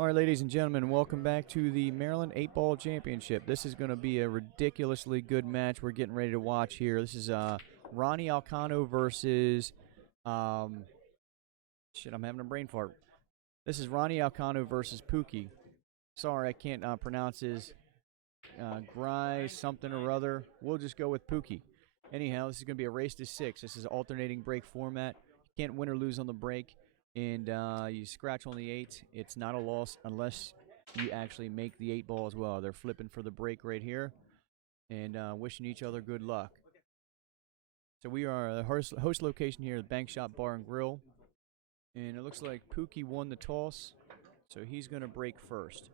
All right, ladies and gentlemen, welcome back to the Maryland 8-Ball Championship. This is going to be a ridiculously good match we're getting ready to watch here. This is Ronnie Alcano versus, shit, I'm having a brain fart. This is Ronnie Alcano versus Pookie. Sorry, I can't pronounce his Gry something or other. We'll just go with Pookie. Anyhow, this is going to be a race to 6. This is alternating break format. You can't win or lose on the break. And you scratch on the 8. It's not a loss unless you actually make the 8 ball as well. They're flipping for the break right here and wishing each other good luck. So we are the host location here at Bank Shop Bar and Grill. And it looks like Pookie won the toss, so he's going to break first.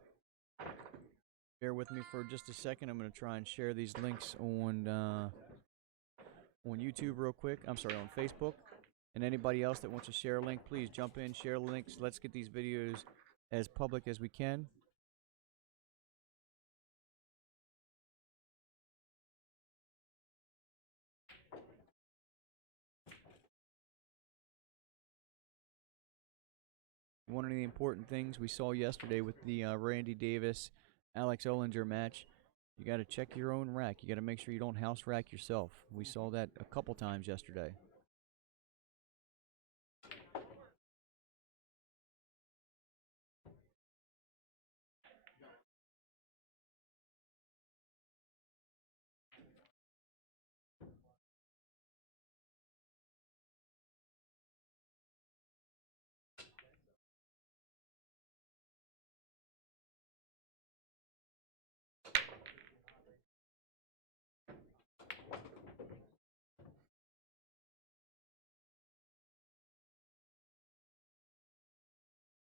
Bear with me for just a second. I'm going to try and share these links on YouTube real quick. I'm sorry, on Facebook. And anybody else that wants to share a link, please jump in, share links. Let's get these videos as public as we can. One of the important things we saw yesterday with the Randy Davis, Alex Ollinger match, you got to check your own rack. You got to make sure you don't house rack yourself. We saw that a couple times yesterday.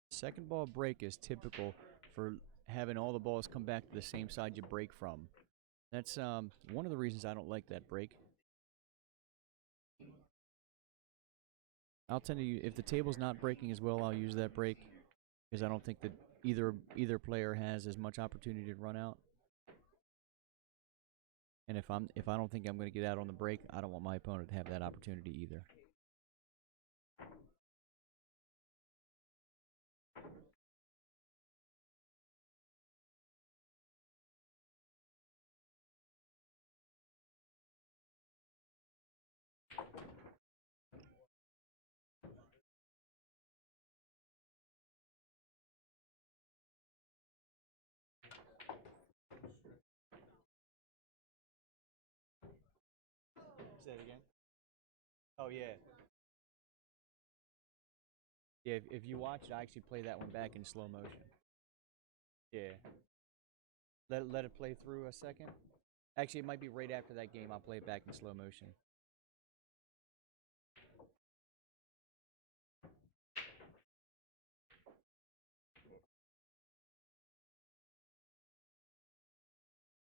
Second ball break is typical for having all the balls come back to the same side you break from. That's one of the reasons I don't like that break. I'll tend to, if the table's not breaking as well, I'll use that break because I don't think that either player has as much opportunity to run out. And if I don't think I'm going to get out on the break, I don't want my opponent to have that opportunity either. Say it again. Oh yeah. Yeah, if you watch, I actually play that one back in slow motion. Yeah. Let it play through a second. Actually, it might be right after that game. I'll play it back in slow motion.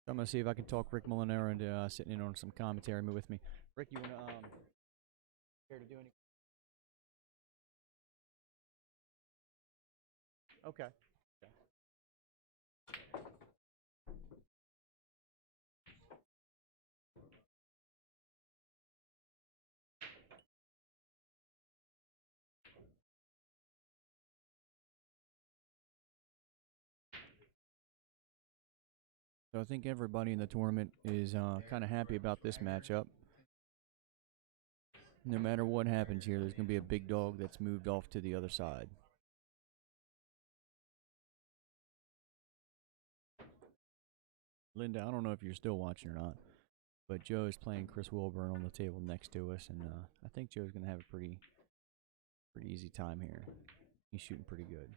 So I'm gonna see if I can talk Rick Molinaro into sitting in on some commentary with me. Rick, you wanna care to do any? Okay. So I think everybody in the tournament is kind of happy about this matchup. No matter what happens here, there's going to be a big dog that's moved off to the other side. Linda, I don't know if you're still watching or not, but Joe is playing Chris Wilburn on the table next to us, and I think Joe's going to have a pretty easy time here. He's shooting pretty good.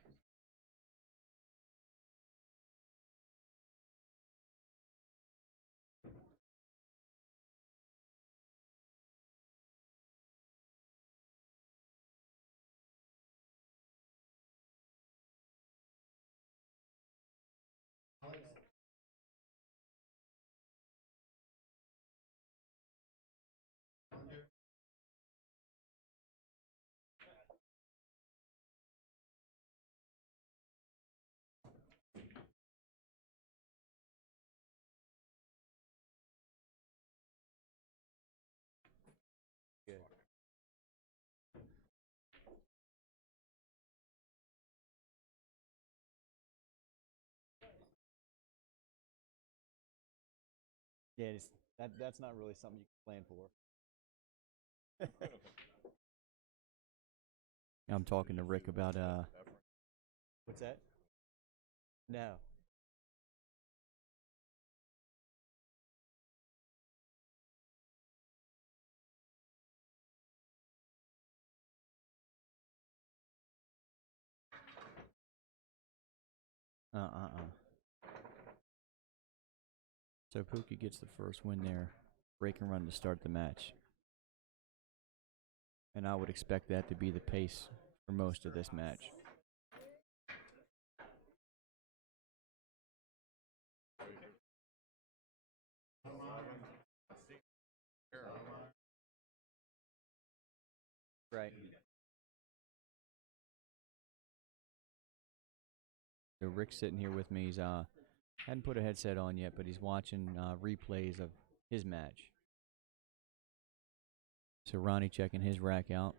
Yeah, that's not really something you can plan for. I'm talking to Rick about what's that? No. Uh. So Pookie gets the first win there. Break and run to start the match. And I would expect that to be the pace for most of this match. Right. So Rick's sitting here with me. He's hadn't put a headset on yet, but he's watching replays of his match. So Ronnie checking his rack out.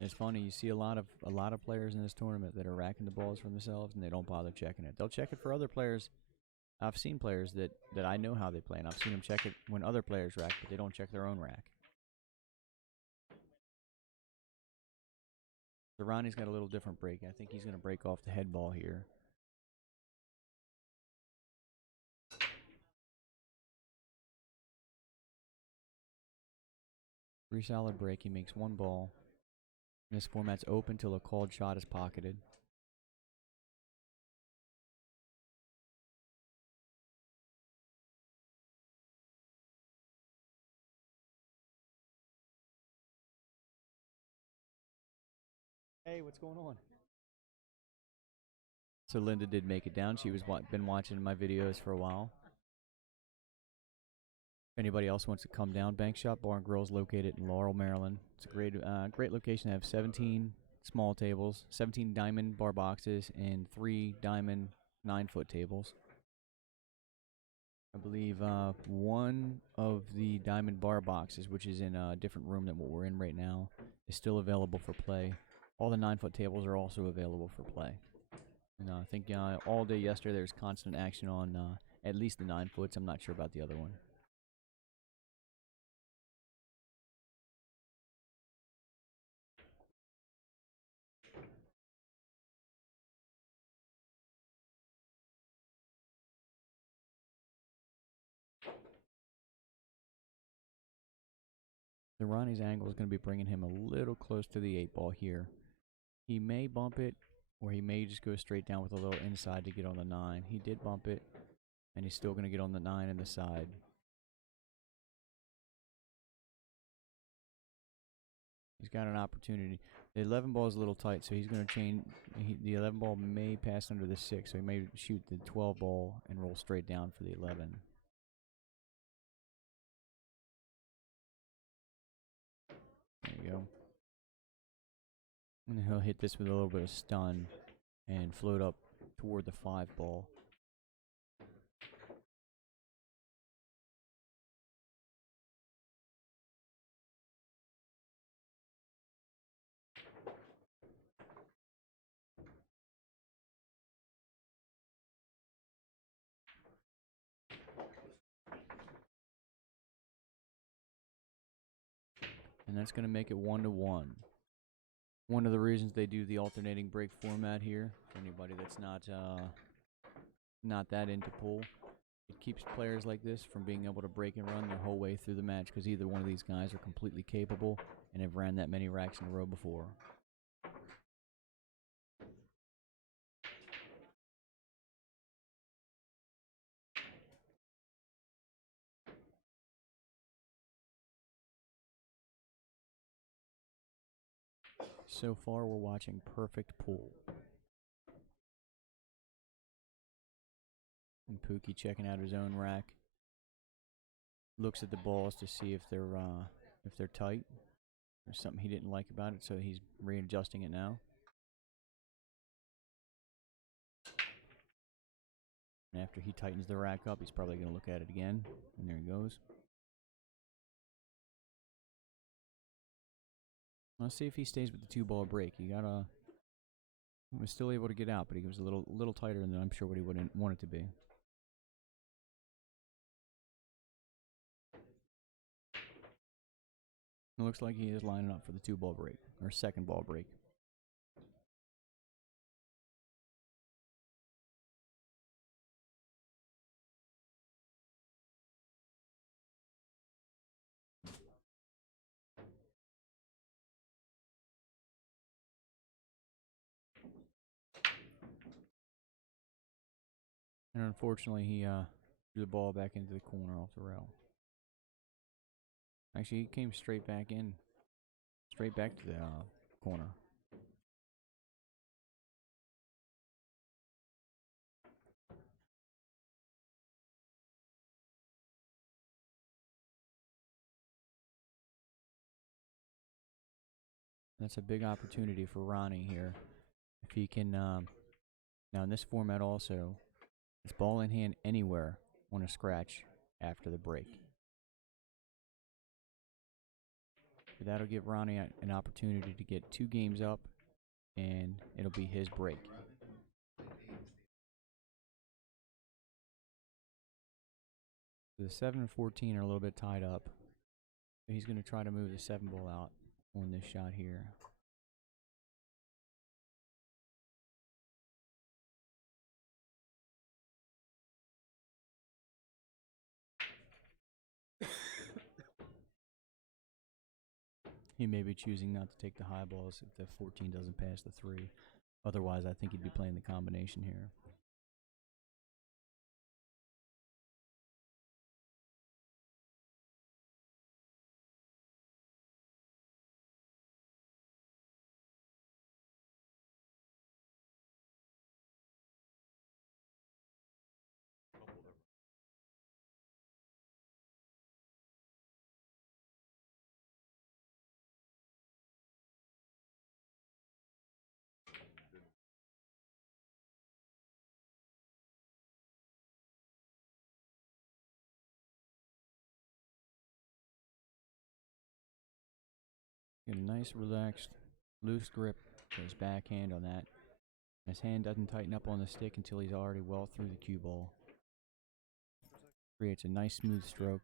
It's funny, you see a lot of players in this tournament that are racking the balls for themselves and they don't bother checking it. They'll check it for other players. I've seen players that I know how they play, and I've seen them check it when other players rack, but they don't check their own rack. So Ronnie's got a little different break. I think he's going to break off the head ball here. Pretty solid break. He makes one ball. This format's open till a called shot is pocketed. Hey, what's going on? So Linda did make it down. She was been watching my videos for a while. If anybody else wants to come down, Bank Shop Bar and Grill's located in Laurel, Maryland. It's a great location. They have 17 small tables, 17 diamond bar boxes, and 3 diamond 9-foot tables. I believe one of the diamond bar boxes, which is in a different room than what we're in right now, is still available for play. All the 9-foot tables are also available for play. And I think all day yesterday there was constant action on at least the 9-foots. I'm not sure about the other one. The Ronnie's angle is going to be bringing him a little close to the 8-ball here. He may bump it, or he may just go straight down with a little inside to get on the 9. He did bump it, and he's still going to get on the 9 and the side. He's got an opportunity. The 11 ball is a little tight, so he's going to change. The 11 ball may pass under the 6, so he may shoot the 12 ball and roll straight down for the 11. There you go. And he'll hit this with a little bit of stun and float up toward the 5 ball. And that's going to make it 1-1. One of the reasons they do the alternating break format here, for anybody that's not that into pool, it keeps players like this from being able to break and run their whole way through the match because either one of these guys are completely capable and have ran that many racks in a row before. So far, we're watching perfect pool. And Pookie checking out his own rack. Looks at the balls to see if they're tight. There's something he didn't like about it, so he's readjusting it now. And after he tightens the rack up, he's probably going to look at it again. And there he goes. Let's see if he stays with the 2-ball break. He was still able to get out, but he was a little tighter than I'm sure what he would want it to be. It looks like he is lining up for the 2-ball break, or second ball break. And unfortunately, he threw the ball back into the corner off the rail. Actually, he came straight back to the corner. That's a big opportunity for Ronnie here. If he can, now in this format also, it's ball in hand anywhere on a scratch after the break. But that'll give Ronnie an opportunity to get 2 games up, and it'll be his break. The 7 and 14 are a little bit tied up. But he's going to try to move the 7-ball out on this shot here. He may be choosing not to take the high balls if the 14 doesn't pass the 3. Otherwise, I think he'd be playing the combination here. Get a nice, relaxed, loose grip to his backhand on that. His hand doesn't tighten up on the stick until he's already well through the cue ball. Creates a nice, smooth stroke.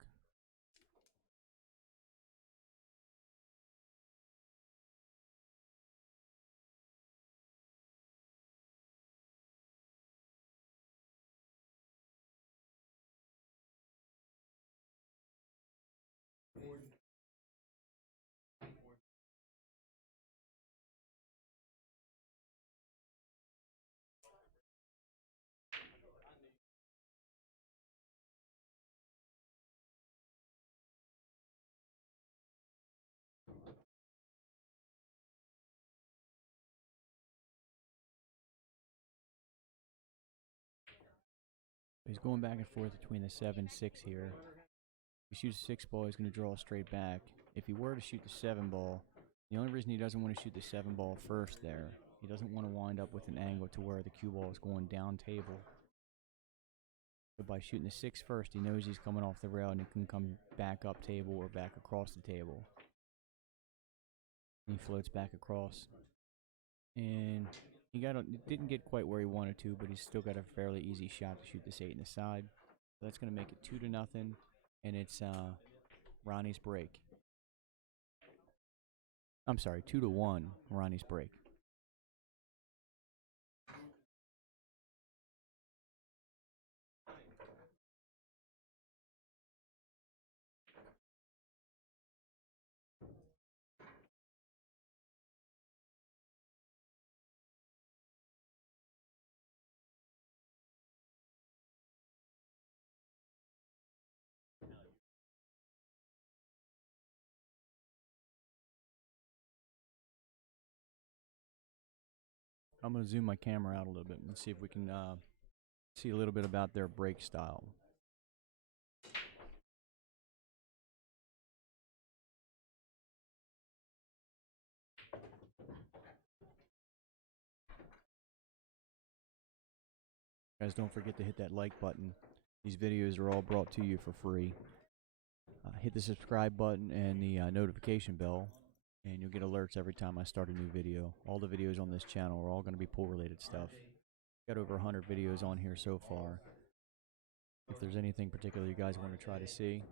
He's going back and forth between the 7-6 here. If he shoots a 6-ball, he's going to draw straight back. If he were to shoot the 7-ball, the only reason he doesn't want to shoot the 7-ball first there, he doesn't want to wind up with an angle to where the cue ball is going down table. But by shooting the 6 first, he knows he's coming off the rail and it can come back up table or back across the table. And he floats back across. And he didn't get quite where he wanted to, but he's still got a fairly easy shot to shoot this 8 in the side. So that's going to make it 2-0, and it's Ronnie's break. I'm sorry, 2-1, Ronnie's break. I'm going to zoom my camera out a little bit and see if we can see a little bit about their break style. Guys, don't forget to hit that like button. These videos are all brought to you for free. Hit the subscribe button and the notification bell, and you'll get alerts every time I start a new video. All the videos on this channel are all going to be pool-related stuff. Got over 100 videos on here so far. If there's anything particular you guys want to try to see,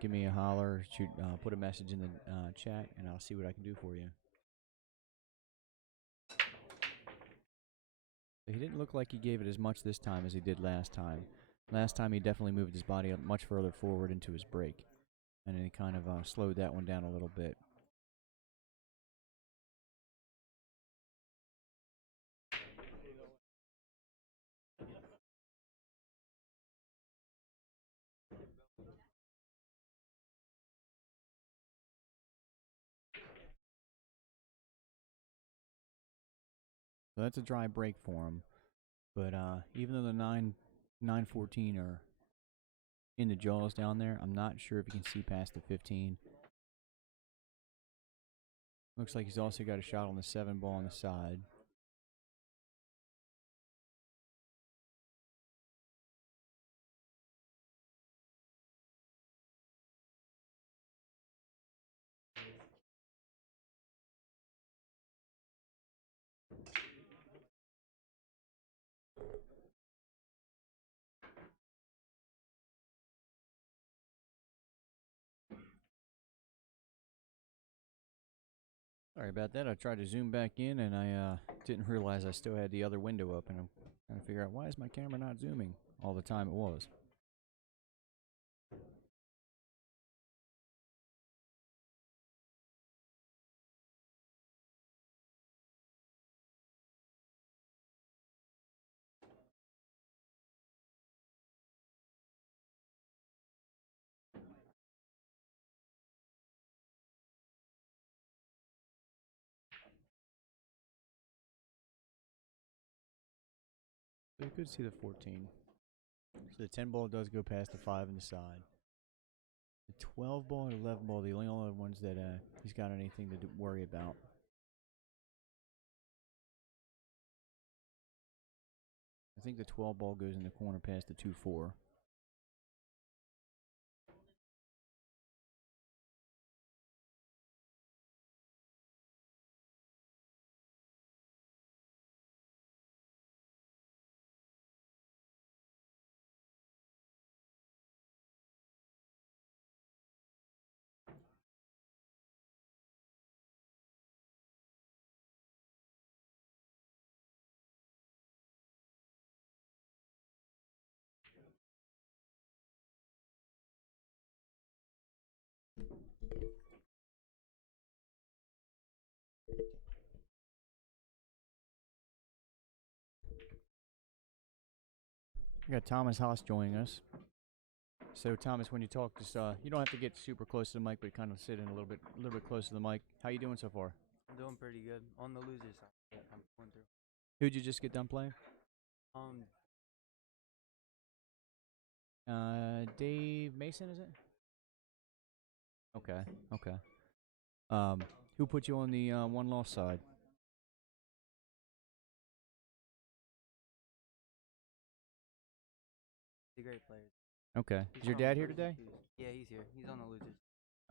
give me a holler, shoot, put a message in the chat, and I'll see what I can do for you. He didn't look like he gave it as much this time as he did last time. Last time he definitely moved his body up much further forward into his break, and then he kind of slowed that one down a little bit. So that's a dry break for him. But even though the 914 are in the jaws down there, I'm not sure if you can see past the 15. Looks like he's also got a shot on the 7 ball on the side. Sorry about that. I tried to zoom back in, and I didn't realize I still had the other window open. I'm trying to figure out, why is my camera not zooming all the time it was. So you could see the 14. So the 10 ball does go past the 5 in the side. The 12 ball and 11 ball, the only other ones that he's got anything to worry about. I think the 12 ball goes in the corner past the 2-4. We got Thomas Haas joining us. So Thomas, when you talk, just you don't have to get super close to the mic, but kind of sit in a little bit close to the mic. How you doing so far? I'm doing pretty good. On the loser side, I'm going through. Who'd you just get done playing? Dave Mason, is it? Okay, okay. Who put you on the one loss side? He's a great player. Okay. He's Is your from dad here Jersey, today? too. Yeah, he's here. He's on the losers.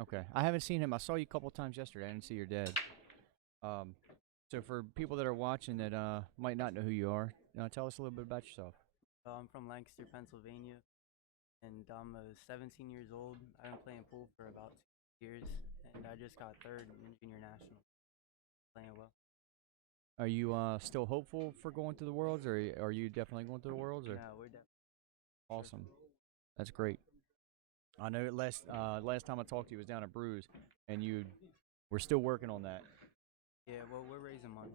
Okay. I haven't seen him. I saw you a couple times yesterday. I didn't see your dad. So for people that are watching that might not know who you are, tell us a little bit about yourself. I'm from Lancaster, Pennsylvania, and I'm 17 years old. I've been playing pool for about 2 years, and I just got third in junior national. Playing well. Are you still hopeful for going to the Worlds, or are you definitely going to the Worlds? Or? No, we're definitely Awesome. Sure. That's great. I know last time I talked to you was down at Brews, and you were still working on that. Yeah, well, we're raising money.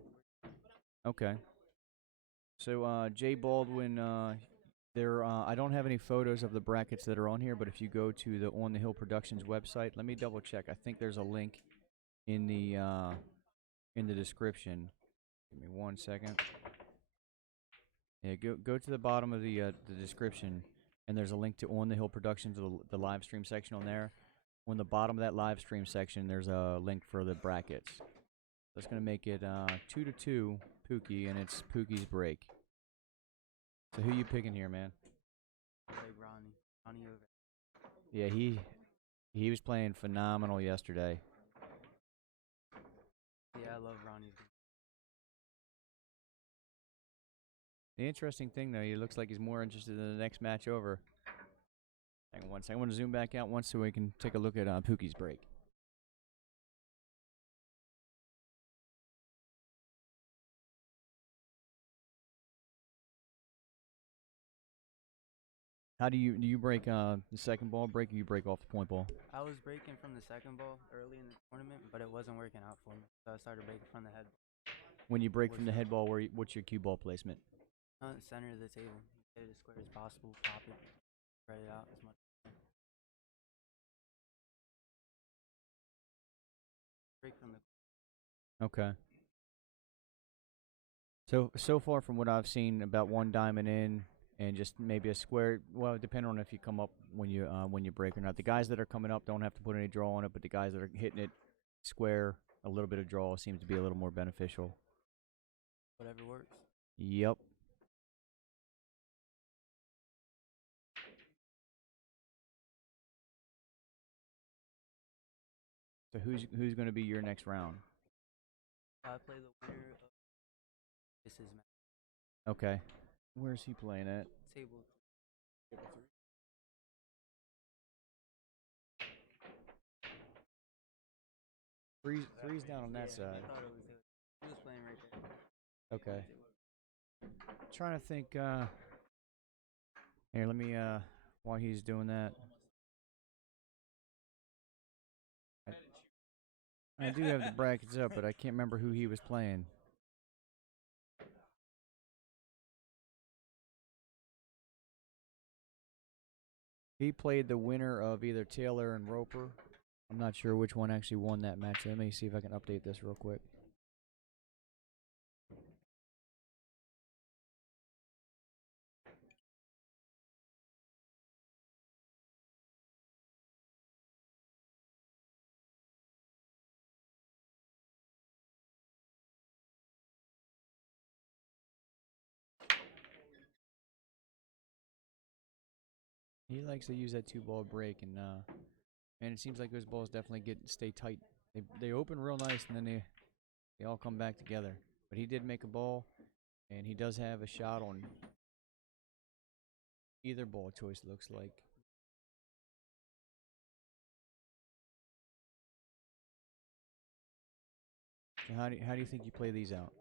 Okay. So Jay Baldwin, I don't have any photos of the brackets that are on here, but if you go to the On the Hill Productions website, let me double check. I think there's a link in the description. Give me 1 second. Yeah, go to the bottom of the description, and there's a link to On the Hill Productions, the live stream section on there. On the bottom of that live stream section, there's a link for the brackets. That's going to make it 2-2 Pookie, and it's Pookie's break. So who you picking here, man? I like Ronnie over. Yeah, he was playing phenomenal yesterday. Yeah, I love Ronnie. The interesting thing, though, he looks like he's more interested in the next match over. Hang on one second. I want to zoom back out once so we can take a look at Pookie's break. How do you break the second ball break, or you break off the point ball? I was breaking from the second ball early in the tournament, but it wasn't working out for me, so I started breaking from the head. When you break Was from the head ball, what's your cue ball placement? Center of the table, get it as square as possible, pop it, spread it out as much as I can. Break from the Okay. So far from what I've seen, about one diamond in and just maybe a square. Well, depending on if you come up when you break or not. The guys that are coming up don't have to put any draw on it, but the guys that are hitting it square, a little bit of draw seems to be a little more beneficial. whatever works. Yep. So who's going to be your next round? I play the winner of this is match. Okay. Where's he playing at? Table. Three's down on that I side. thought it was him. He was playing right there. Okay. Trying to think. Here, let me. While he's doing that, I do have the brackets up, but I can't remember who he was playing. He played the winner of either Taylor and Roper. I'm not sure which one actually won that match. Let me see if I can update this real quick. He likes to use that two-ball break, and it seems like those balls definitely stay tight. They open real nice, and then they all come back together. But he did make a ball, and he does have a shot on either ball choice, looks like. So how do you think you play these out?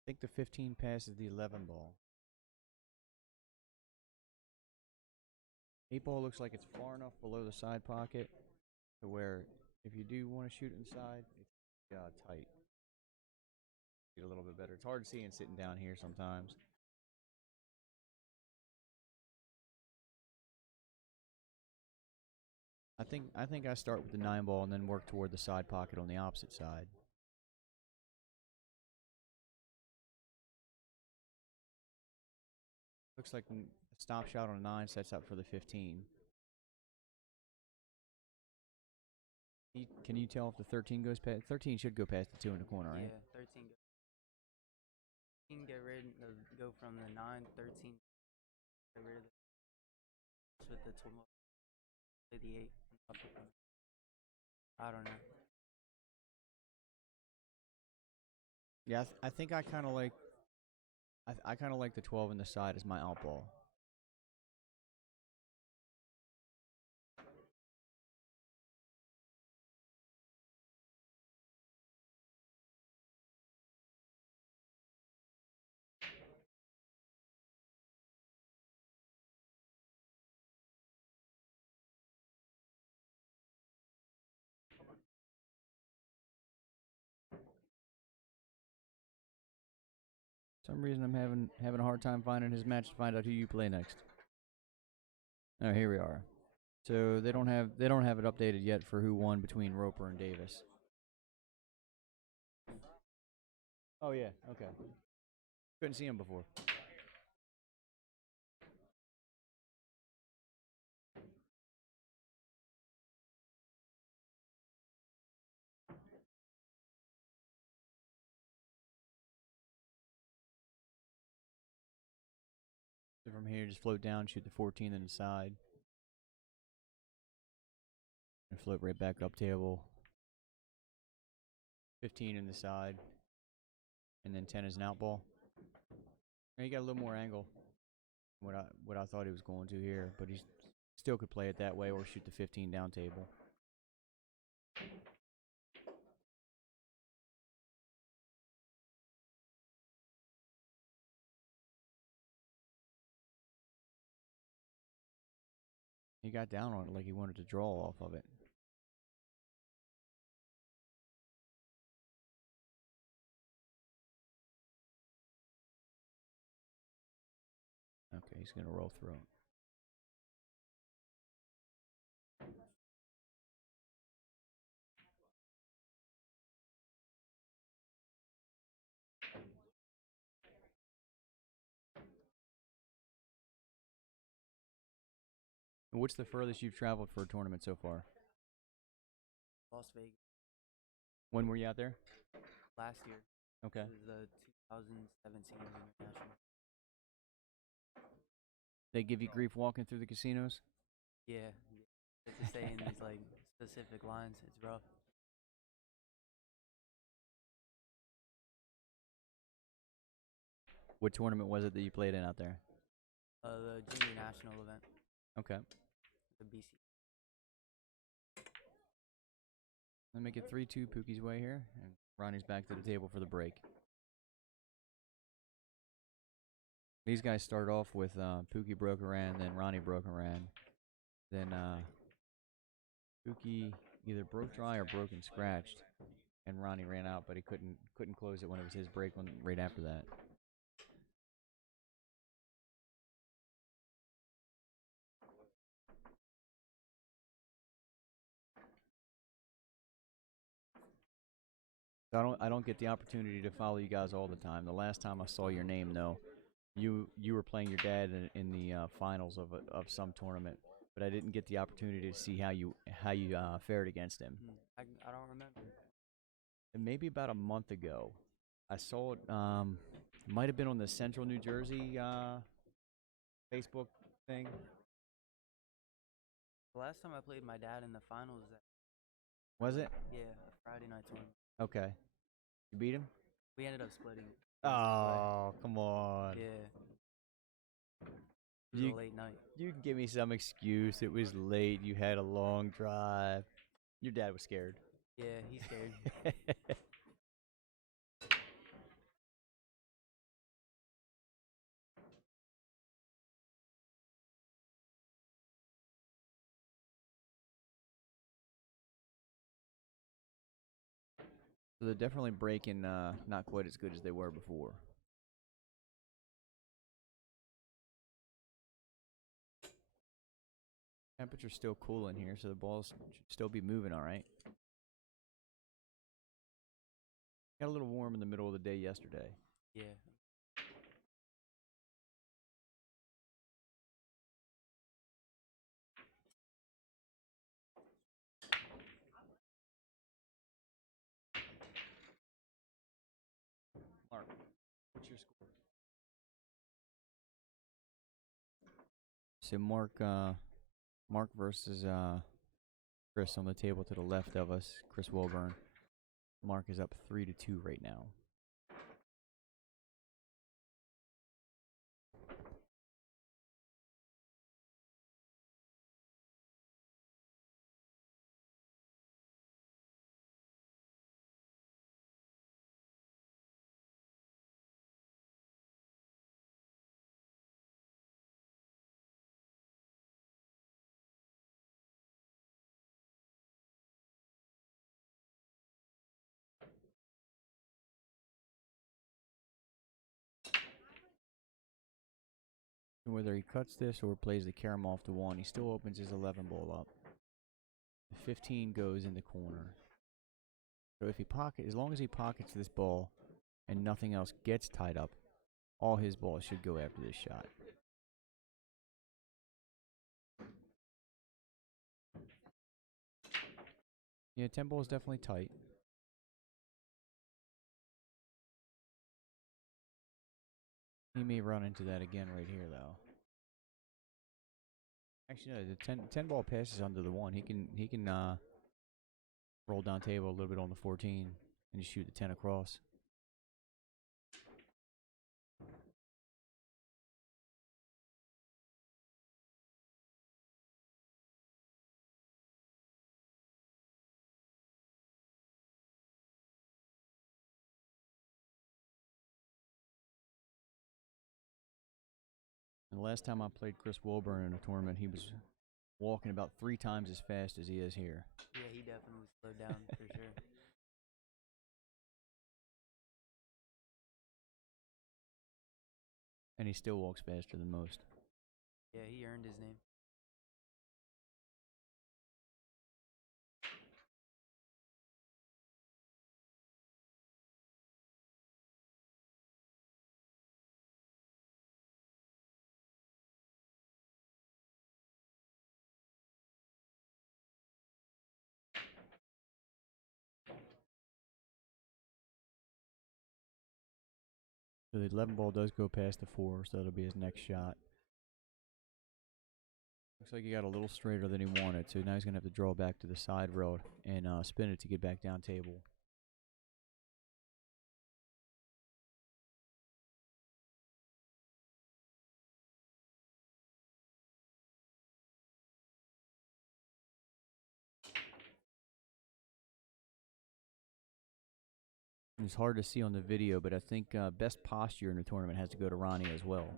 I think the 15 passes the 11 ball. 8 ball looks like it's far enough below the side pocket to where if you do want to shoot inside, it's tight. Get a little bit better. It's hard seeing sitting down here sometimes. I think I start with the 9 ball and then work toward the side pocket on the opposite side. Looks like a stop shot on a 9 sets up for the 15. Can you tell if the 13 goes past? 13 should go past the 2 in the corner, right? Yeah, 13. 13 get rid of go from the 9, 13. Get rid of with the 12. Play the 8. I don't know. Yeah, I think I kind of like. I kind of like the 12 in the side as my out ball. For some reason I'm having a hard time finding his match to find out who you play next. Oh, here we are. So they don't have it updated yet for who won between Roper and Davis. Oh yeah, okay. Couldn't see him before. So from here, just float down, shoot the 14 in the side. And float right back up table. 15 in the side. And then 10 is an out ball. Now he got a little more angle than what I thought he was going to here, but he still could play it that way or shoot the 15 down table. He got down on it like he wanted to draw off of it. Okay, he's going to roll through it. What's the furthest you've traveled for a tournament so far? Las Vegas When were you out there? last year. Okay. It was the 2017 International. They give you grief walking through the casinos? Yeah, it's to stay in these like specific lines. It's rough. What tournament was it that you played in out there? The junior national event, Okay. the BC. Let me make it 3-2 Pookie's way here, and Ronnie's back to the table for the break. These guys start off with Pookie broke a ran, then Ronnie broke a ran. Then Pookie either broke dry or broke and scratched, and Ronnie ran out, but he couldn't close it when it was his break right after that. So I don't get the opportunity to follow you guys all the time. The last time I saw your name, though, you were playing your dad in the finals of some tournament, but I didn't get the opportunity to see how you fared against him. I don't remember. And maybe about a month ago, I saw it. Might have been on the Central New Jersey Facebook thing. The last time I played my dad in the finals, Was it? yeah, a Friday night tournament. Okay. You beat him? We ended up splitting. Oh, come on. Yeah. It was a late night. You can give me some excuse. It was late. You had a long drive. Your dad was scared. Yeah, he's scared. So they're definitely breaking not quite as good as they were before. Temperature's still cool in here, so the balls should still be moving all right. Got a little warm in the middle of the day yesterday. Yeah. Mark, what's your score? So Mark versus Chris on the table to the left of us, Chris Wilburn. Mark is up 3-2 right now. Whether he cuts this or plays the carom off the wall, and he still opens his 11 ball up. The 15 goes in the corner. So if he as long as he pockets this ball and nothing else gets tied up, all his balls should go after this shot. Yeah, 10 ball is definitely tight. He may run into that again right here, though. Actually, no, the 10 ball passes under the 1. He can roll down table a little bit on the 14 and just shoot the 10 across. And the last time I played Chris Wilburn in a tournament, he was walking about 3 times as fast as he is here. Yeah, he definitely slowed down for sure. And he still walks faster than most. Yeah, he earned his name. So the 11 ball does go past the 4, so that'll be his next shot. Looks like he got a little straighter than he wanted, so now he's going to have to draw back to the side rail and spin it to get back down table. It's hard to see on the video, but I think best posture in the tournament has to go to Ronnie as well.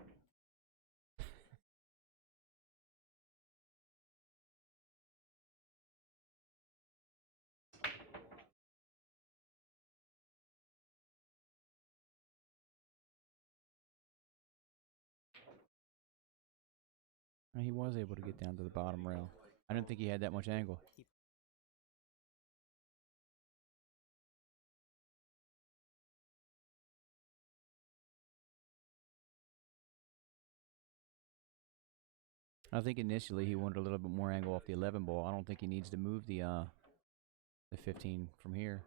And he was able to get down to the bottom rail. I didn't think he had that much angle. I think initially he wanted a little bit more angle off the 11 ball. I don't think he needs to move the 15 from here.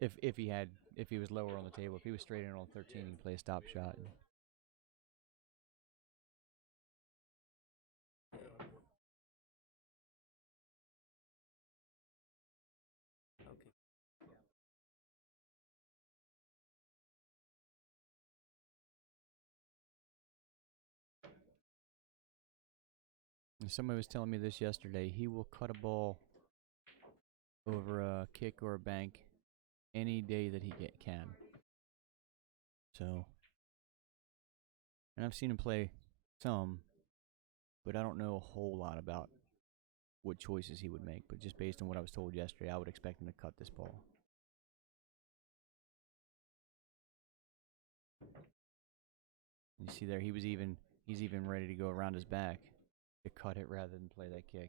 If he was lower on the table, if he was straight in on 13, he can play a stop shot. Okay. And somebody was telling me this yesterday. He will cut a ball over a kick or a bank any day that he can. So, and I've seen him play some, but I don't know a whole lot about what choices he would make. But just based on what I was told yesterday, I would expect him to cut this ball. You see there, he's even ready to go around his back to cut it rather than play that kick.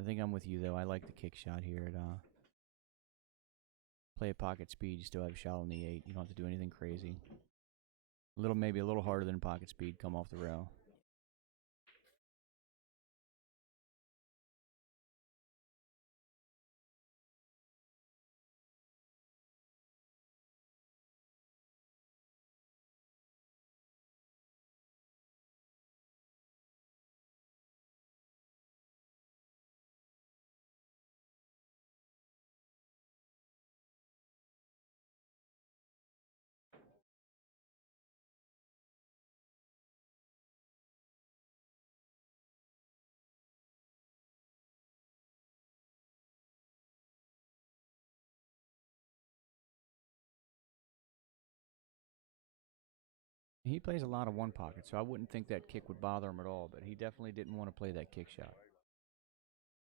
I think I'm with you though. I like the kick shot here at play at pocket speed. You still have a shot on the 8. You don't have to do anything crazy. Maybe a little harder than pocket speed. Come off the rail. He plays a lot of one pocket, so I wouldn't think that kick would bother him at all. But he definitely didn't want to play that kick shot.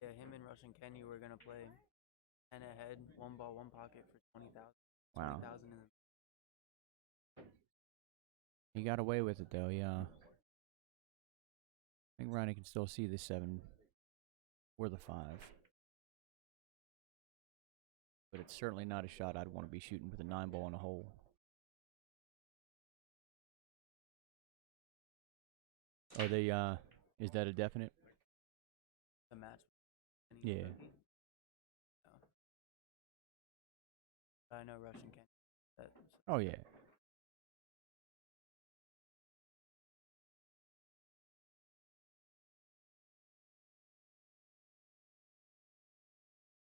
Yeah, him and Russian Kenny were gonna play 10 ahead, 1 ball, 1 pocket for 20,000. Wow. 20,000 in the. He got away with it though. Yeah. I think Ronnie can still see the 7 or the 5. But it's certainly not a shot I'd want to be shooting with a 9 ball in a hole. Are they, is that a definite? The match. Yeah. No. But I know Russian Kenny. Oh, yeah.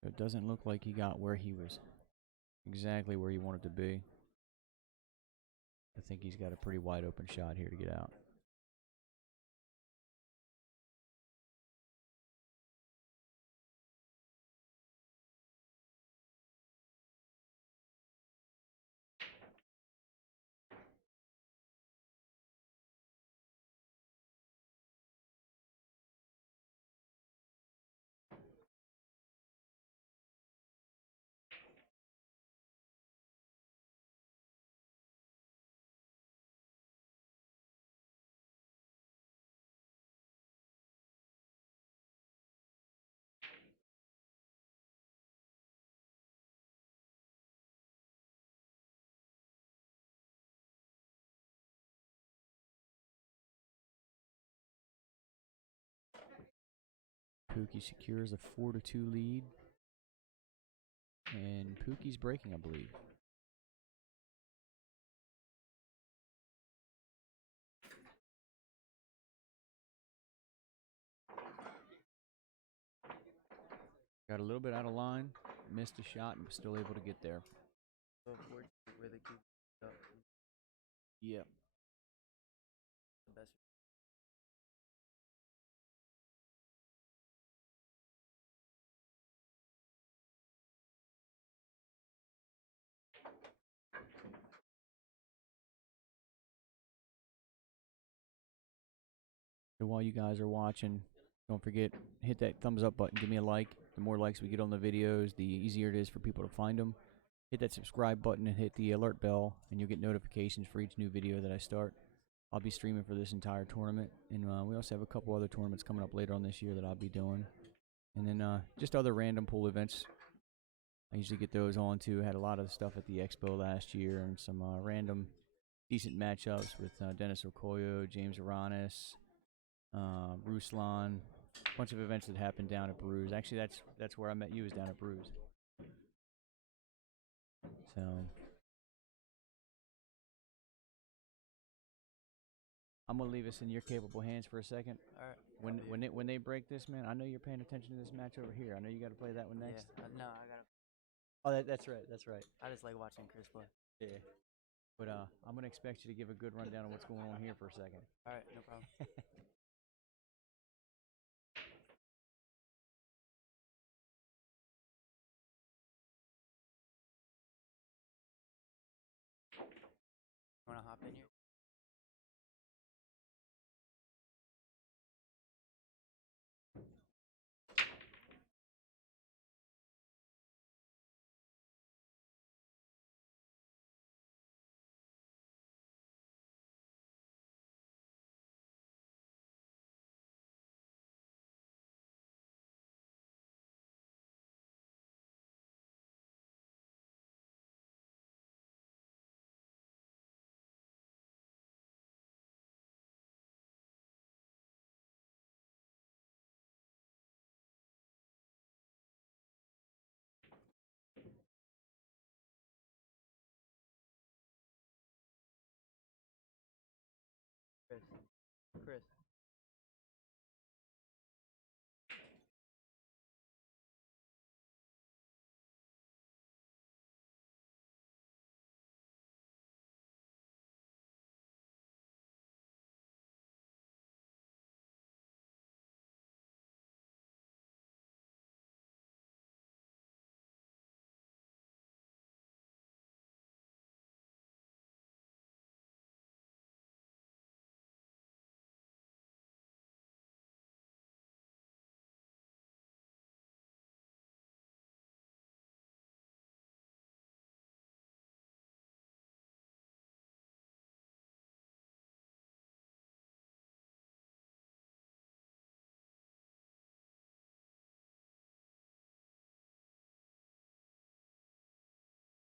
It doesn't look like he got where he was exactly where he wanted to be. I think he's got a pretty wide open shot here to get out. Pookie secures a 4-2 lead. And Pookie's breaking, I believe. Got a little bit out of line, missed a shot, and was still able to get there. So fortunate where the keep up Yep. the best. So while you guys are watching, don't forget, hit that thumbs up button, give me a like. The more likes we get on the videos, the easier it is for people to find them. Hit that subscribe button and hit the alert bell, and you'll get notifications for each new video that I start. I'll be streaming for this entire tournament, and we also have a couple other tournaments coming up later on this year that I'll be doing. And then just other random pool events. I usually get those on too. Had a lot of stuff at the expo last year, and some random decent matchups with Dennis Okoye, James Aranis, Ruslan. A bunch of events that happened down at Brews. Actually, that's where I met you, is down at Brews. So I'm gonna leave this in your capable hands for a second. All right. When they break this, man, I know you're paying attention to this match over here. I know you got to play that one next. Yeah. No, I gotta. Oh, that's right. That's right. I just like watching Chris play. Yeah. But I'm gonna expect you to give a good rundown on what's going on here for a second. All right, no problem. Wanna hop in here? Chris. Chris.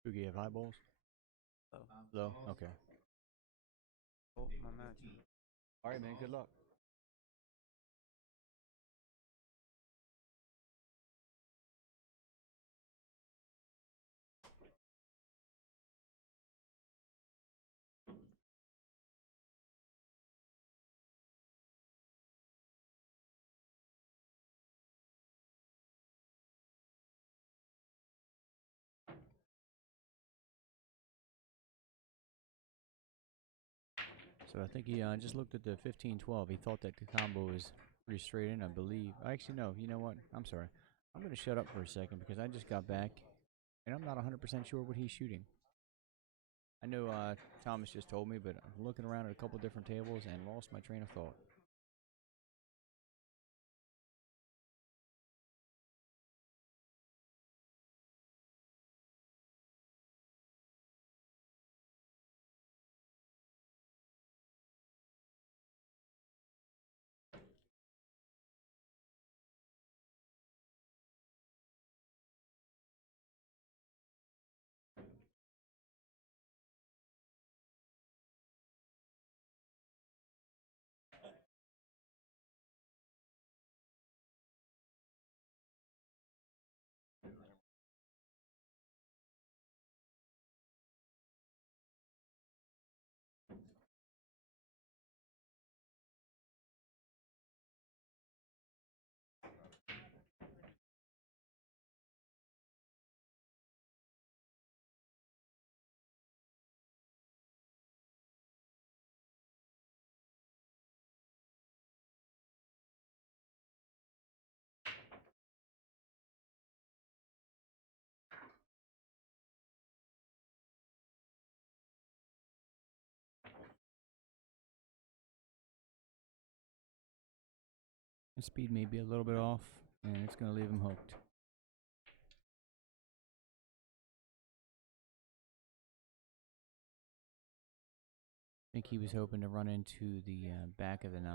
Pookie, have high balls? Oh. Low. Okay. Oh, my match. All right, man. Good luck. So I think he just looked at the 15-12. He thought that the combo was pretty straight in, I believe. Actually, no. You know what? I'm sorry. I'm going to shut up for a second because I just got back, and I'm not 100% sure what he's shooting. I know Thomas just told me, but I'm looking around at a couple different tables and lost my train of thought. His speed may be a little bit off, and it's going to leave him hooked. I think he was hoping to run into the back of the 9.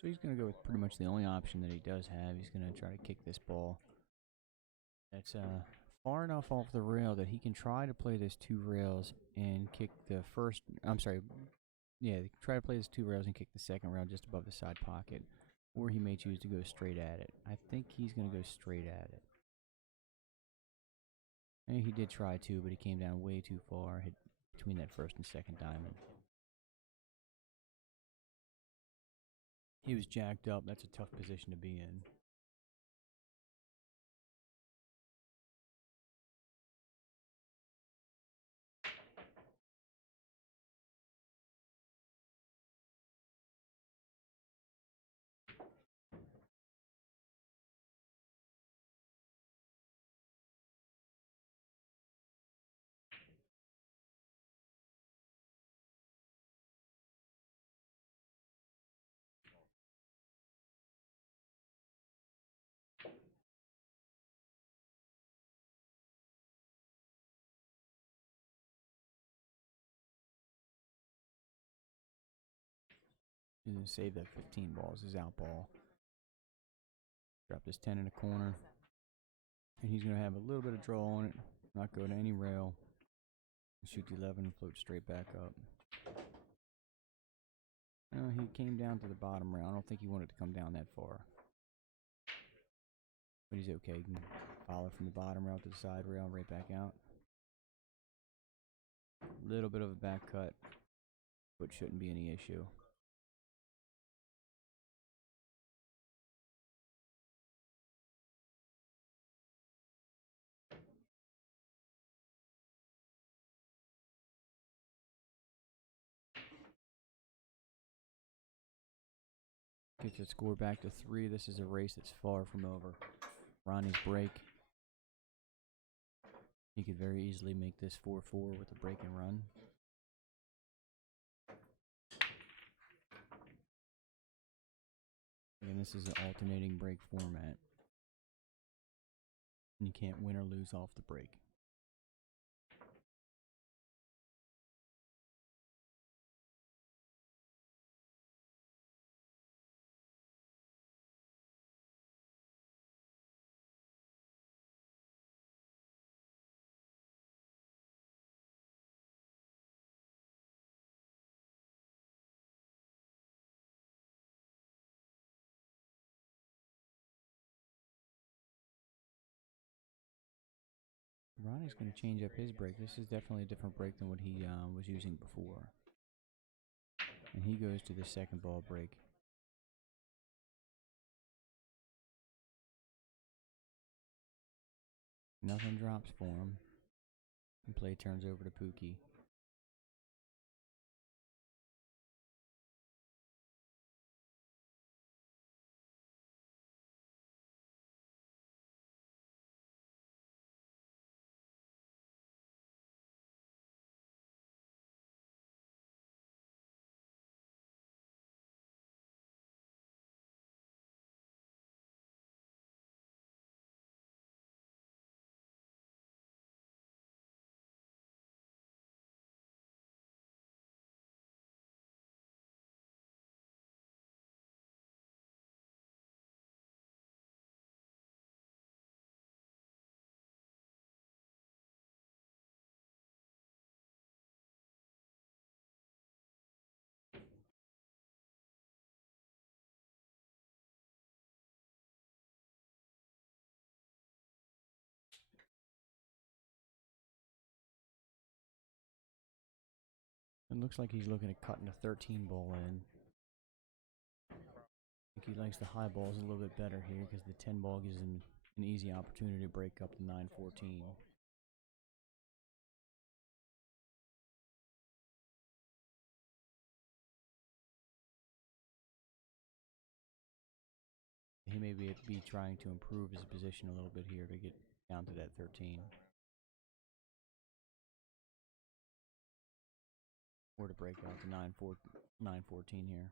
So he's going to go with pretty much the only option that he does have. He's going to try to kick this ball. That's far enough off the rail that he can try to play this 2 rails and kick the first. I'm sorry. Yeah, try to play this 2 rails and kick the second rail just above the side pocket. Or he may choose to go straight at it. I think he's going to go straight at it. And he did try to, but he came down way too far, hit between that first and second diamond. He was jacked up. That's a tough position to be in. He's going to save that 15 ball as his out ball. Drop this 10 in the corner. And he's going to have a little bit of draw on it. Not go to any rail. Shoot the 11 and float straight back up. He came down to the bottom rail. I don't think he wanted to come down that far. But he's okay. He can follow from the bottom rail to the side rail, right back out. Little bit of a back cut, but shouldn't be any issue. Gets the score back to 3. This is a race that's far from over. Ronnie's break. He could very easily make this 4-4 with a break and run. And this is an alternating break format. You can't win or lose off the break. Ronnie's going to change up his break. This is definitely a different break than what he was using before. And he goes to the second ball break. Nothing drops for him. And play turns over to Pookie. It looks like he's looking at cutting a 13 ball in. I think he likes the high balls a little bit better here because the 10 ball gives him an easy opportunity to break up the 9-14. He may be trying to improve his position a little bit here to get down to that 13. Or to break out to 9-14 here.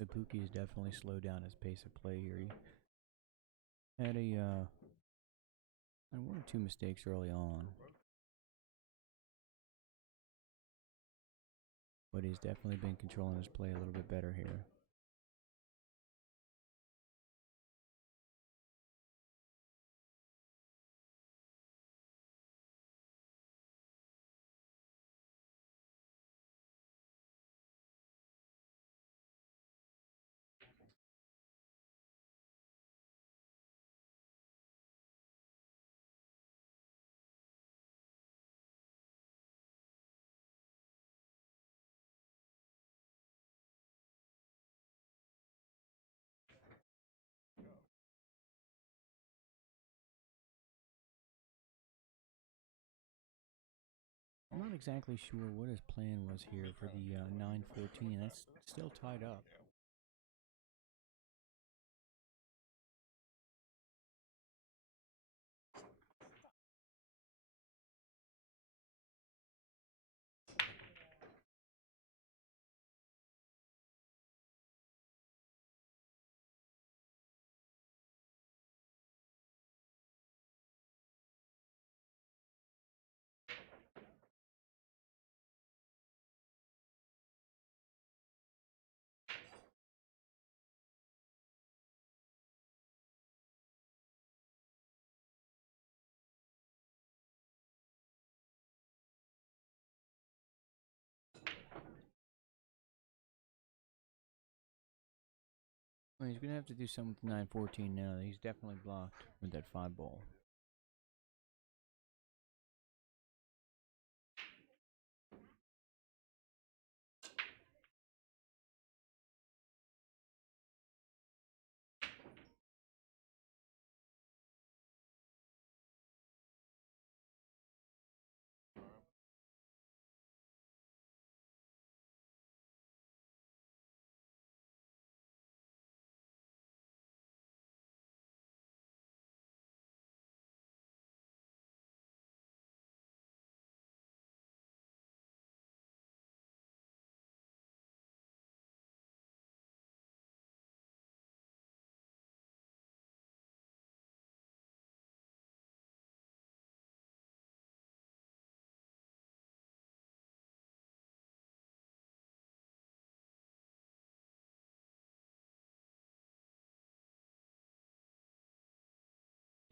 The Pookie has definitely slowed down his pace of play here. He had one or two mistakes early on, but he's definitely been controlling his play a little bit better here. I'm not exactly sure what his plan was here for the 9-14. That's still tied up. Well, he's going to have to do something with 9-14 now. He's definitely blocked with that 5 ball.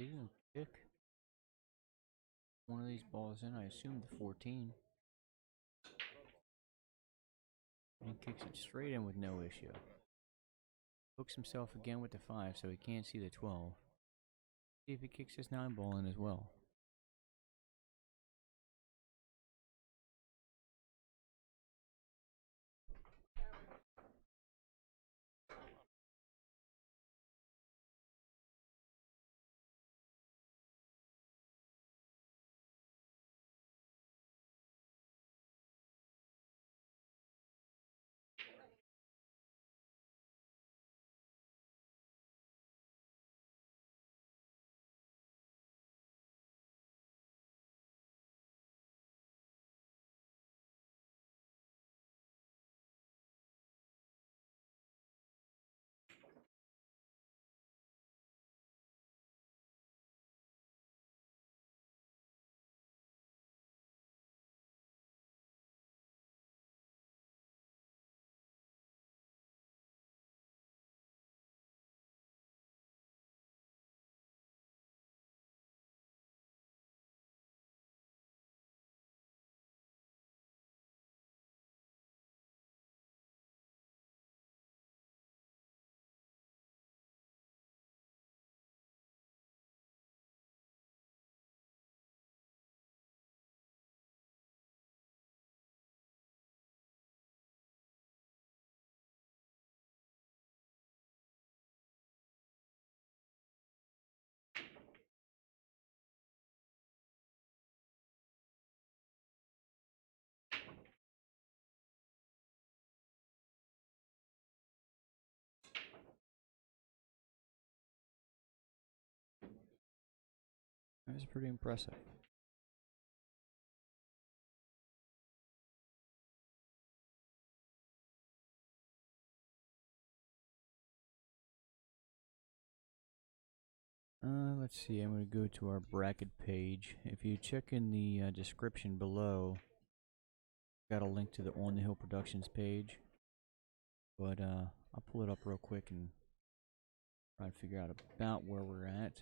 He's gonna kick one of these balls in. I assume the 14. And he kicks it straight in with no issue. Hooks himself again with the 5 so he can't see the 12. See if he kicks his 9 ball in as well. That's pretty impressive. Let's see. I'm going to go to our bracket page. If you check in the description below, got a link to the On the Hill Productions page. But I'll pull it up real quick and try to figure out about where we're at.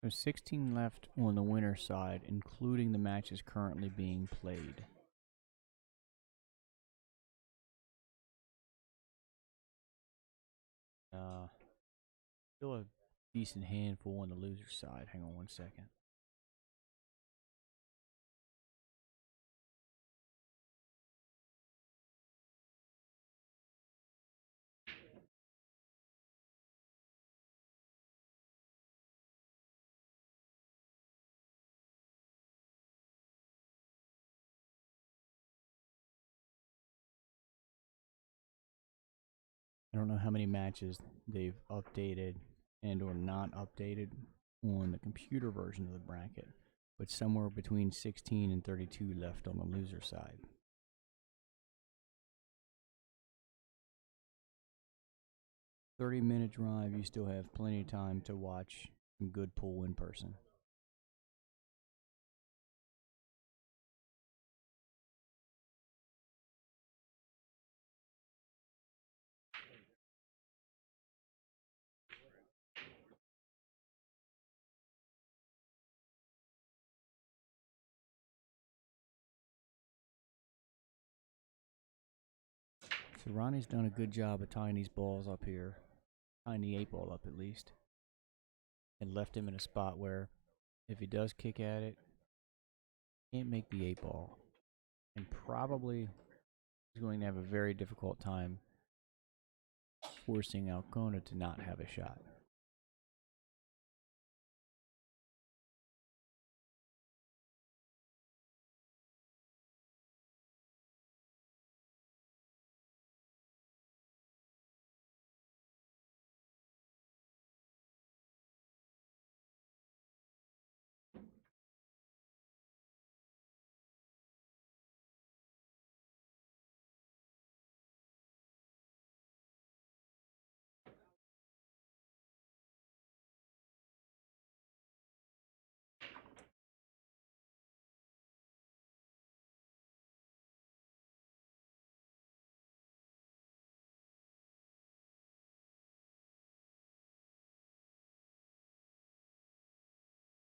There's 16 left on the winner side, including the matches currently being played. Still a decent handful on the loser side. Hang on one second. I don't know how many matches they've updated and or not updated on the computer version of the bracket, but somewhere between 16 and 32 left on the loser side. 30-minute drive, you still have plenty of time to watch some good pool in person. So Ronnie's done a good job of tying these balls up here, tying the 8-ball up at least, and left him in a spot where if he does kick at it, can't make the 8-ball, and probably is going to have a very difficult time forcing Alcano to not have a shot.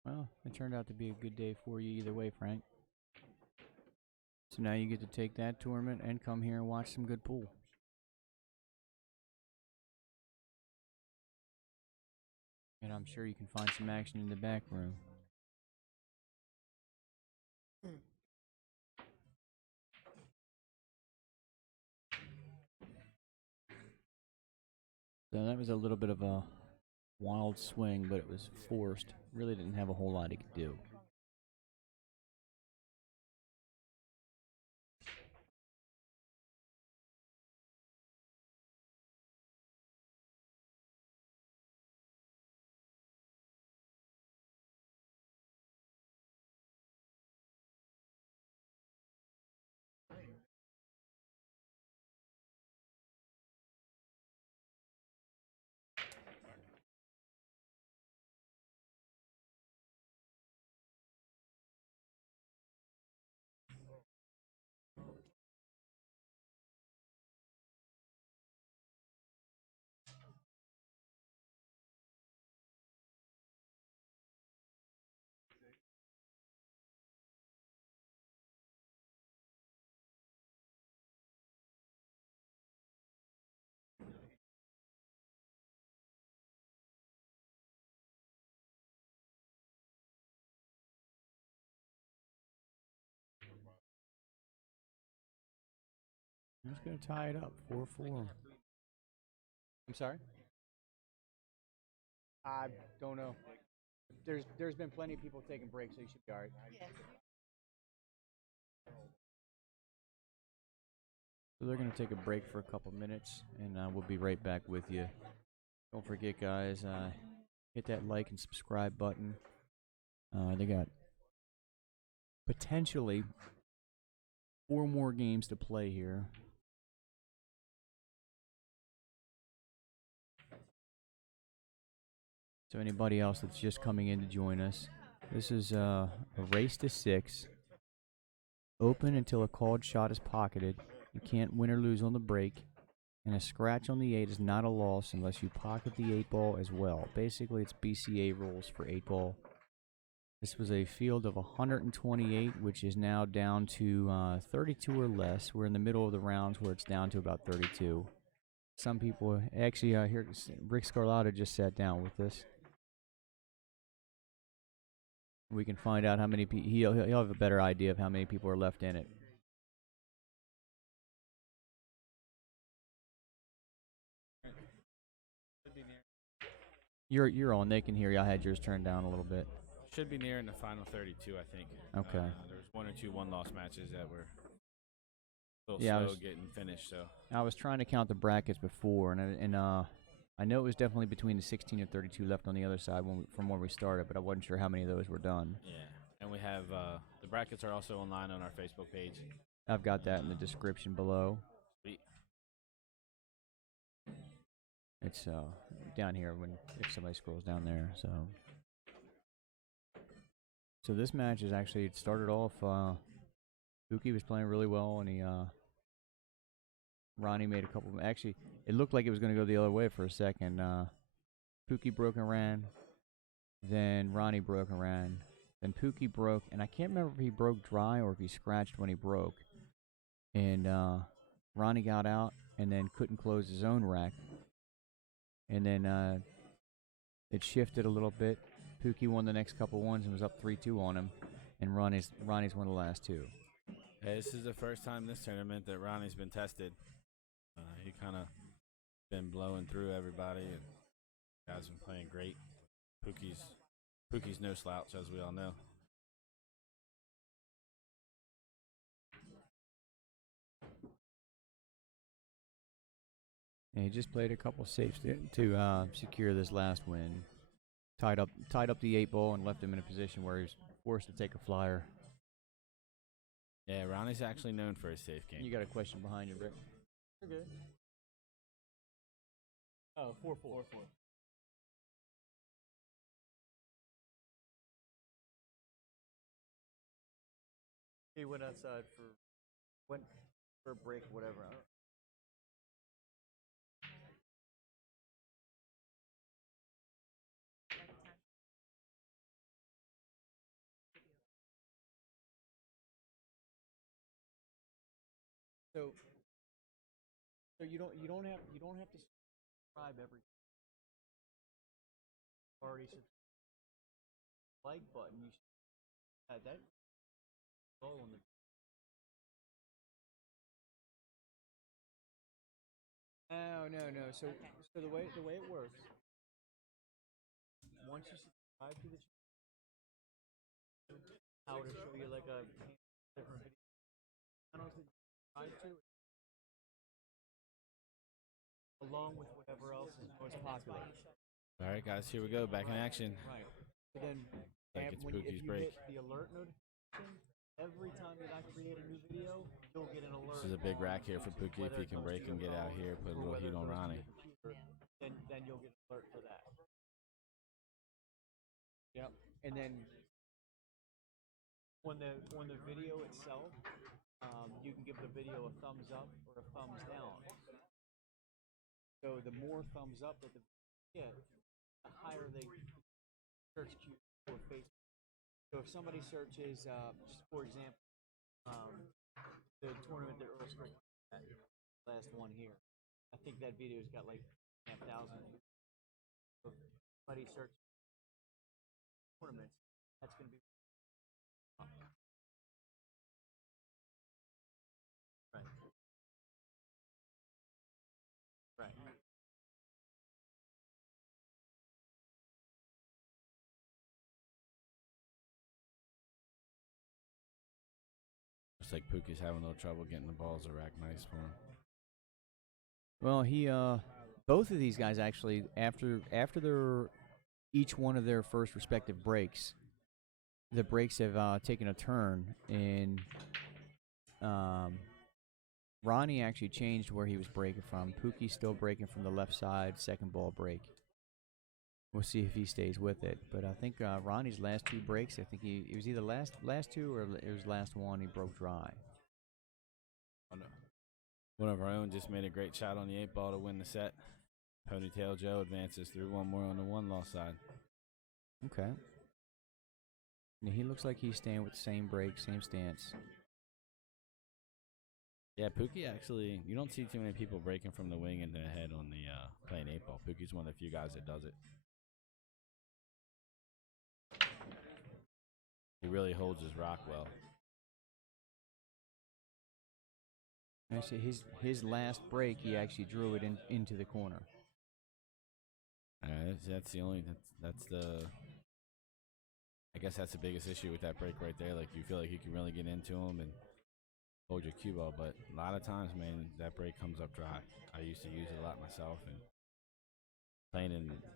Well, it turned out to be a good day for you either way, Frank. So now you get to take that tournament and come here and watch some good pool. And I'm sure you can find some action in the back room. So that was a little bit of a wild swing, but it was forced. Really didn't have a whole lot he could do. He's going to tie it up, 4-4. I'm sorry? I don't know. There's been plenty of people taking breaks, so you should be all right. So they're going to take a break for a couple minutes, and we'll be right back with you. Don't forget, guys, hit that like and subscribe button. They got potentially 4 more games to play here. So anybody else that's just coming in to join us, this is a race to 6. Open until a called shot is pocketed. You can't win or lose on the break. And a scratch on the 8 is not a loss unless you pocket the 8-ball as well. Basically, it's BCA rules for 8-ball. This was a field of 128, which is now down to 32 or less. We're in the middle of the rounds where it's down to about 32. Some people, actually, here Rick Scarlatta just sat down with us. We can find out how many people. He'll have a better idea of how many people are left in it. You're on. They can hear you. I had yours turned down a little bit. Should be near in the final 32, I think. Okay. There's 1 or 2 one-loss matches that were a Yeah, little slow getting finished. So I was trying to count the brackets before, and I know it was definitely between the 16 and 32 left on the other side from where we started, but I wasn't sure how many of those were done. yeah, and we have the brackets are also online on our Facebook page. I've got that in the description below. Sweet. It's down here when if somebody scrolls down there. So this match is actually it started off. Pookie was playing really well, and Ronnie made a couple. Actually, it looked like it was going to go the other way for a second. Pookie broke and ran, then Ronnie broke and ran, then Pookie broke, and I can't remember if he broke dry or if he scratched when he broke. And Ronnie got out and then couldn't close his own rack, and then it shifted a little bit. Pookie won the next couple ones and was up 3-2 on him, and Ronnie's won the last two. Hey, this is the first time this tournament that Ronnie's been tested. He kind of been blowing through everybody, and guys been playing great. Pookie's no slouch, as we all know. And he just played a couple safes to secure this last win. Tied up the 8-ball and left him in a position where he was forced to take a flyer. Yeah, Ronnie's actually known for his safe game. You got a question behind you, Rick? You're good. Oh, 4-4. He went outside for a break, whatever. So you don't have to subscribe every already like button. You should have that goal in the. No. So the way it works. Once you subscribe to the how to show you like a different video channels that you subscribe to, along with whatever else is most popular. All right, guys, here we go. Back in action. Right. So then, Like it's if Pookie's you break. hit the alert notification, every time that I create a new video, you'll get an alert. This is a big rack here for Pookie. If he can break and get out here, put a little heat on Ronnie. Then you'll get an alert for that. Yep. And then when the video itself, you can give the video a thumbs up or a thumbs down. So the more thumbs up that the video gets, the higher they search queue for Facebook. So if somebody searches, just for example, the tournament that Earl Strickland had, last one here, I think that video's got like 1,000. So if somebody searches tournaments, that's going to be right. Right. Looks like Pookie's having a little trouble getting the balls to rack nice for him. Well, he both of these guys actually after their each one of their first respective breaks, the breaks have taken a turn, and Ronnie actually changed where he was breaking from. Pookie's still breaking from the left side, second ball break. We'll see if he stays with it. But I think Ronnie's last two breaks, I think it was either last two or it was last one, he broke dry. Oh, no. One of our own just made a great shot on the 8-ball to win the set. Ponytail Joe advances through one more on the one-loss side. Okay. Now he looks like he's staying with the same break, same stance. Yeah, Pookie actually, you don't see too many people breaking from the wing into the head on the playing 8-ball. Pookie's one of the few guys that does it. He really holds his rock well. Actually, his last break, he actually drew it into the corner. That's the only, that's the, I guess that's the biggest issue with that break right there. Like, you feel like you can really get into him and hold your cue ball, but a lot of times, man, that break comes up dry. I used to use it a lot myself, and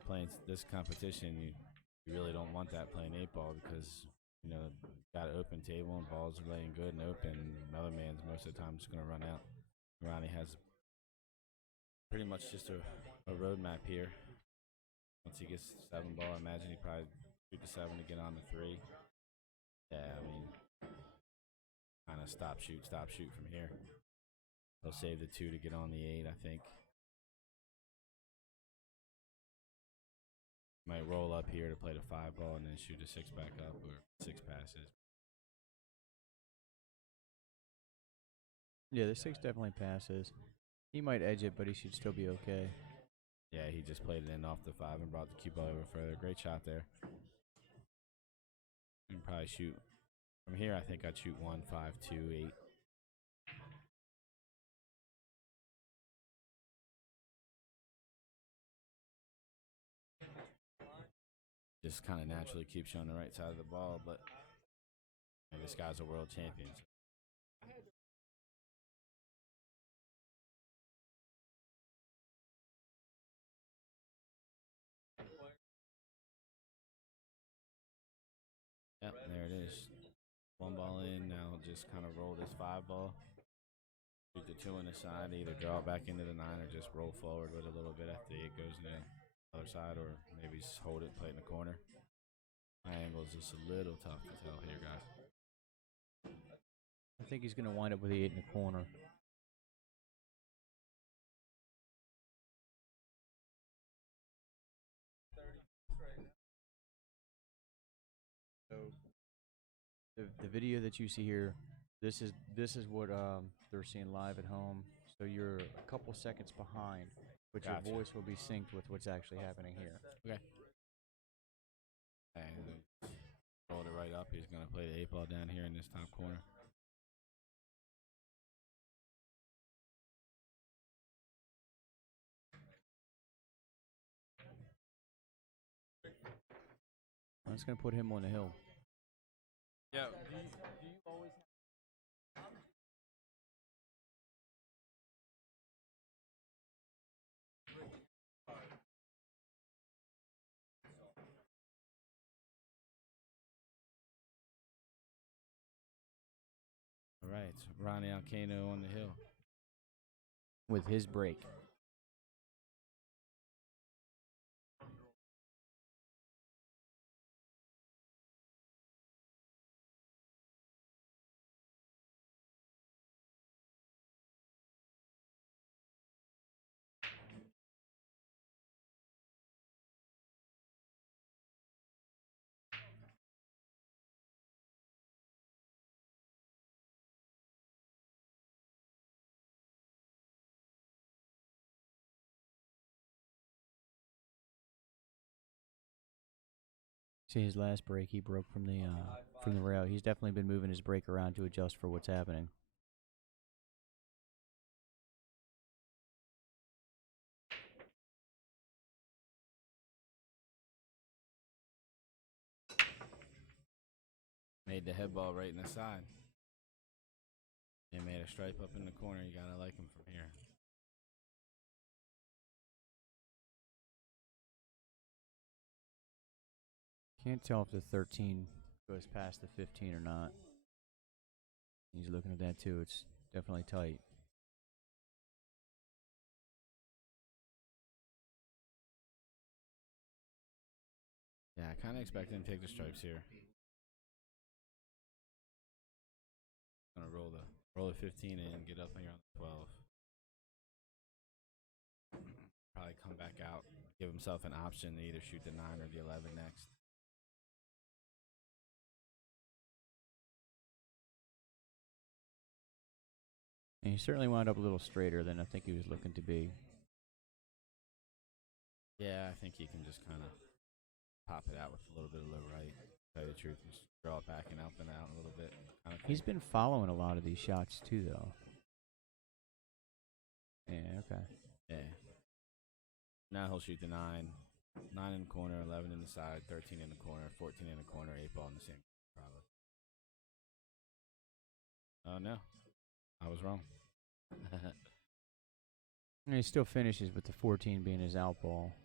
playing this competition, you really don't want that playing 8-ball because, you know, got an open table and balls are laying good and open. Another man's most of the time just going to run out. Ronnie has a pretty much just a roadmap here. Once he gets the 7 ball, I imagine he probably shoot the 7 to get on the 3. Yeah, I mean, kind of stop shoot from here. He'll save the 2 to get on the 8, I think. Might roll up here to play the 5 ball and then shoot a 6 back up or 6 passes. Yeah, the 6 definitely passes. He might edge it, but he should still be okay. Yeah, he just played it in off the 5 and brought the cue ball over further. Great shot there. You can probably shoot from here. I think I'd shoot 1, 5, 2, 8. Just kind of naturally keeps you on the right side of the ball, but this guy's a world champion. Yep, there it is. 1 ball in. Now just kind of roll this 5 ball. Shoot the 2 on the side. Either draw it back into the 9 or just roll forward with a little bit after the 8 goes in the other side, or maybe just hold it, play it in the corner. My angle is just a little tough to tell here, guys. I think he's going to wind up with the 8 in the corner. So the video that you see here, this is what they're seeing live at home. So you're a couple seconds behind, but Gotcha. your voice will be synced with what's actually happening here. Okay. And rolled it right up. He's going to play the 8 ball down here in this top corner. That's going to put him on the hill. Yeah. Do you always All right. Ronnie Alcano on the hill. With his break. See his last break, he broke from the rail. He's definitely been moving his break around to adjust for what's happening. Made the head ball right in the side. They made a stripe up in the corner. You gotta like him from here. Can't tell if the 13 goes past the 15 or not. He's looking at that too. It's definitely tight. Yeah, I kind of expect him to take the stripes here. Gonna roll the 15 in, get up here on the 12. Probably come back out, give himself an option to either shoot the 9 or the 11 next. And he certainly wound up a little straighter than I think he was looking to be. Yeah, I think he can just kind of pop it out with a little bit of low right. Tell you the truth, just draw it back and up and out a little bit. He's been following a lot of these shots too, though. Yeah, okay. Yeah. Now he'll shoot the 9. 9 in the corner, 11 in the side, 13 in the corner, 14 in the corner, 8 ball in the same probably. Oh, no. I was wrong. And he still finishes with the 14 being his out ball.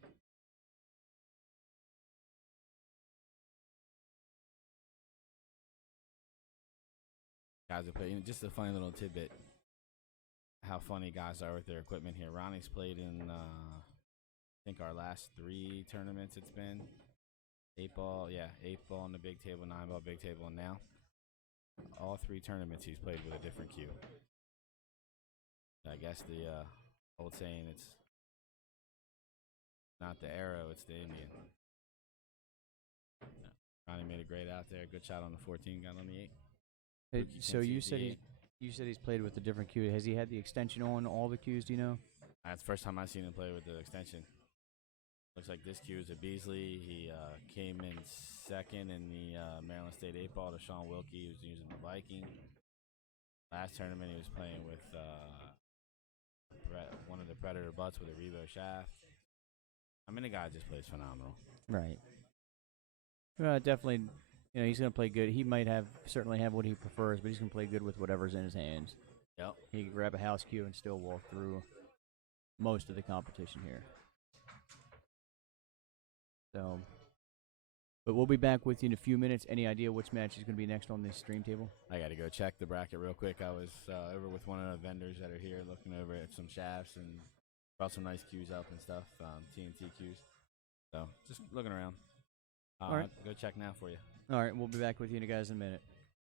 Guys are playing just a funny little tidbit. how funny guys are with their equipment here. Ronnie's played in, I think, our last 3 tournaments it's been. 8-ball, yeah, 8-ball on the big table, 9-ball big table, and now. All 3 tournaments he's played with a different cue. I guess the old saying, it's not the arrow, it's the Indian. Ronnie made a great out there. Good shot on the 14, got on the 8. So you said he's played with a different cue. Has he had the extension on all the cues? Do you know? That's the first time I've seen him play with the extension. Looks like this cue is a Beasley. He came in second in the Maryland State 8-ball to Sean Wilkie. He was using the Viking. Last tournament he was playing with one of the Predator butts with a Revo shaft. I mean, the guy just plays phenomenal. Right. Definitely, he's going to play good. He might certainly have what he prefers, but he's going to play good with whatever's in his hands. Yep. He can grab a house cue and still walk through most of the competition here. So, but we'll be back with you in a few minutes. Any idea which match is going to be next on this stream table? I got to go check the bracket real quick. I was over with one of the vendors that are here looking over at some shafts and brought some nice cues up and stuff, TNT cues. So, just looking around. All right. Go check now for you. All right, we'll be back with you guys in a minute.